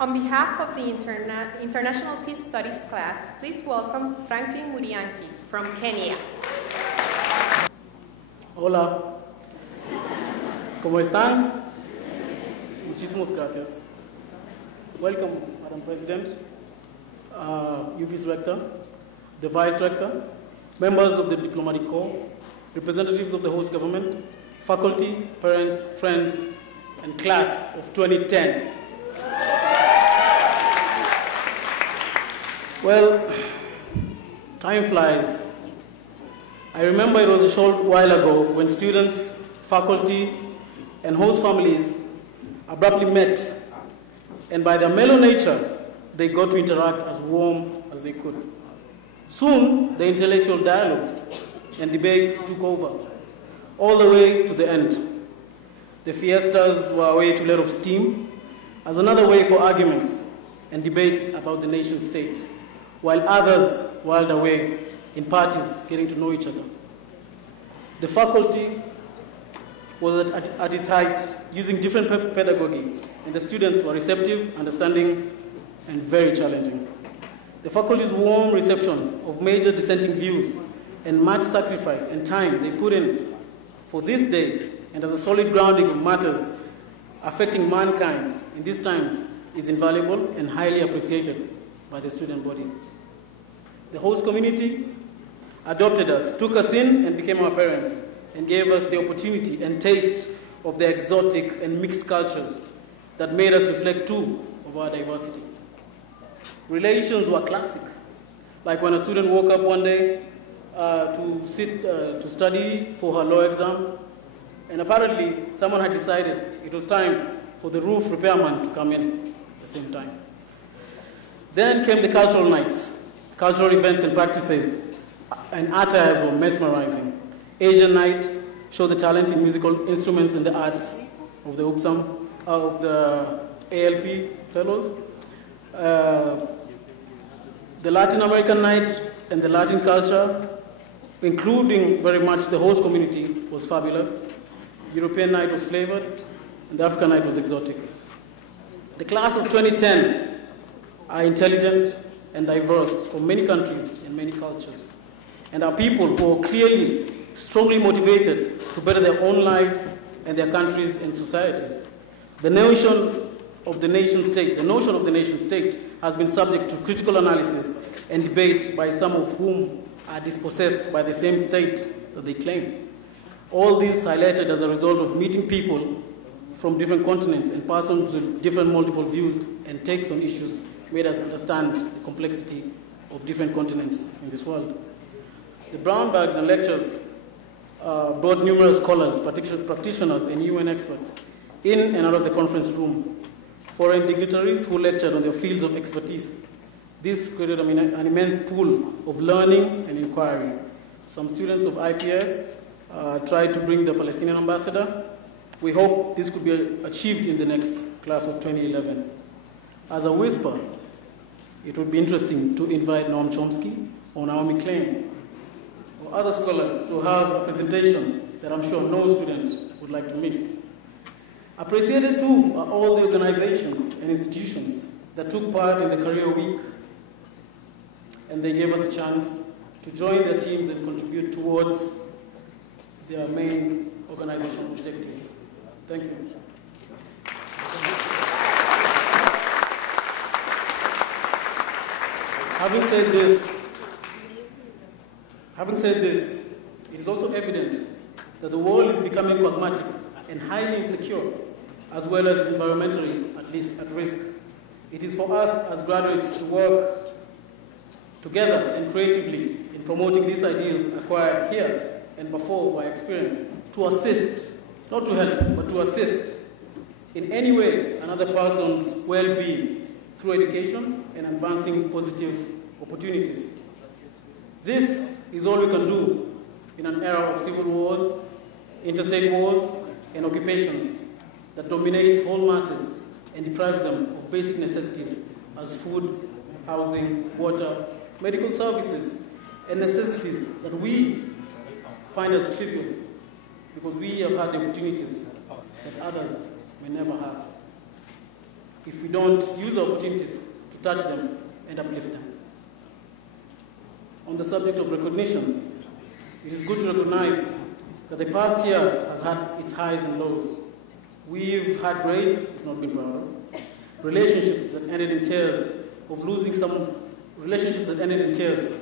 On behalf of the International Peace Studies class, please welcome Franklin Murianki from Kenya. Hola. ¿Cómo están? Muchísimas gracias. Welcome, Madam President, UPEACE Rector, the Vice Rector, members of the Diplomatic Corps, representatives of the host government, faculty, parents, friends, and class of 2010. Well, time flies. I remember it was a short while ago when students, faculty, and host families abruptly met, and by their mellow nature, they got to interact as warm as they could. Soon, the intellectual dialogues and debates took over, all the way to the end. The fiestas were a way to let off steam, as another way for arguments and debates about the nation state, while others whiled away in parties getting to know each other. The faculty was at its height, using different pedagogy, and the students were receptive, understanding, and very challenging. The faculty's warm reception of major dissenting views and much sacrifice and time they put in for this day, and as a solid grounding of matters affecting mankind in these times, is invaluable and highly appreciated by the student body. The host community adopted us, took us in, and became our parents, and gave us the opportunity and taste of the exotic and mixed cultures that made us reflect too of our diversity. Relations were classic, like when a student woke up one day to study for her law exam, and apparently someone had decided it was time for the roof repairman to come in at the same time. Then came the cultural nights. Cultural events and practices and attires were mesmerizing. Asian night showed the talent in musical instruments and the arts of the UPSAM, of the ALP fellows. The Latin American night and the Latin culture, including very much the host community, was fabulous. European night was flavored, and the African night was exotic. The class of 2010 are intelligent and diverse from many countries and many cultures, and are people who are clearly, strongly motivated to better their own lives and their countries and societies. The notion of the nation state has been subject to critical analysis and debate by some of whom are dispossessed by the same state that they claim. All this highlighted as a result of meeting people from different continents and persons with different multiple views and takes on issues made us understand the complexity of different continents in this world. The brown bags and lectures brought numerous scholars, practitioners, and UN experts in and out of the conference room, foreign dignitaries who lectured on their fields of expertise. This created an immense pool of learning and inquiry. Some students of IPS tried to bring the Palestinian ambassador. We hope this could be achieved in the next class of 2011. As a whisper, it would be interesting to invite Noam Chomsky or Naomi Klein or other scholars to have a presentation that I'm sure no student would like to miss. Appreciated too are all the organizations and institutions that took part in the Career Week, and they gave us a chance to join their teams and contribute towards their main organizational objectives. Thank you. Having said this, it is also evident that the world is becoming pragmatic and highly insecure, as well as environmentally, at least, at risk. It is for us as graduates to work together and creatively in promoting these ideals acquired here and before by experience, to assist, not to help, but to assist in any way another person's well-being through education and advancing positive opportunities. This is all we can do in an era of civil wars, interstate wars, and occupations that dominates whole masses and deprives them of basic necessities as food, housing, water, medical services, and necessities that we find as trivial because we have had the opportunities that others may never have. if we don't use opportunities to touch them and uplift them. On the subject of recognition, it is good to recognize that the past year has had its highs and lows. We've had grades we've not been proud of, relationships that ended in tears,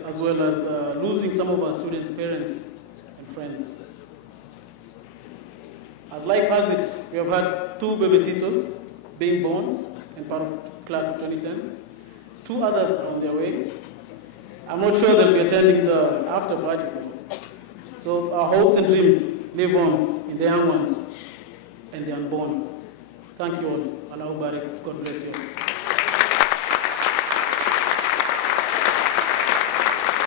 as well as losing some of our students' parents and friends. As life has it, we have had 2 bebecitos being born and part of class of 2010. 2 others are on their way. I'm not sure they'll be attending the after party though. So our hopes and dreams live on in the young ones and the unborn. Thank you all. Allahu Barik. God bless you.